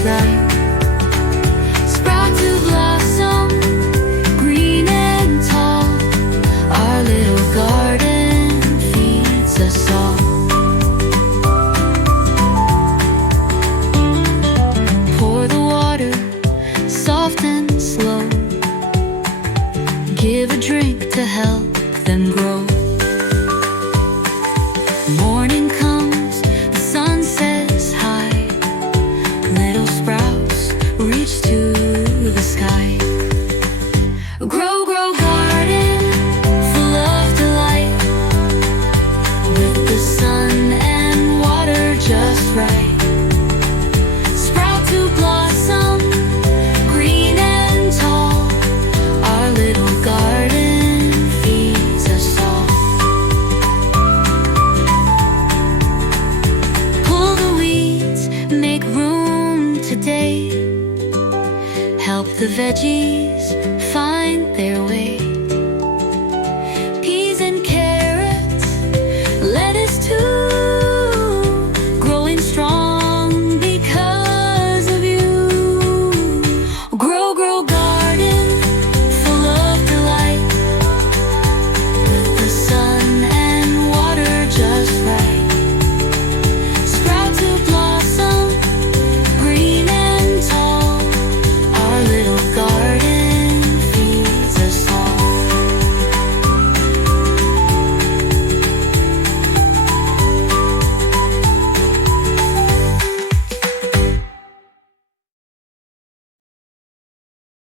just right. Sprout to blossom, green and tall, our little garden feeds us all. Pour the water, soft and slow, give a drink to help them grow. Morning comes, the sun says hi, little sprouts reach to the sky. Grow, grow garden, full of delight, with the sun and water just right. Sprout to blossom, green and tall, our little garden feeds us all. Pull the weeds, make room today, help the veggies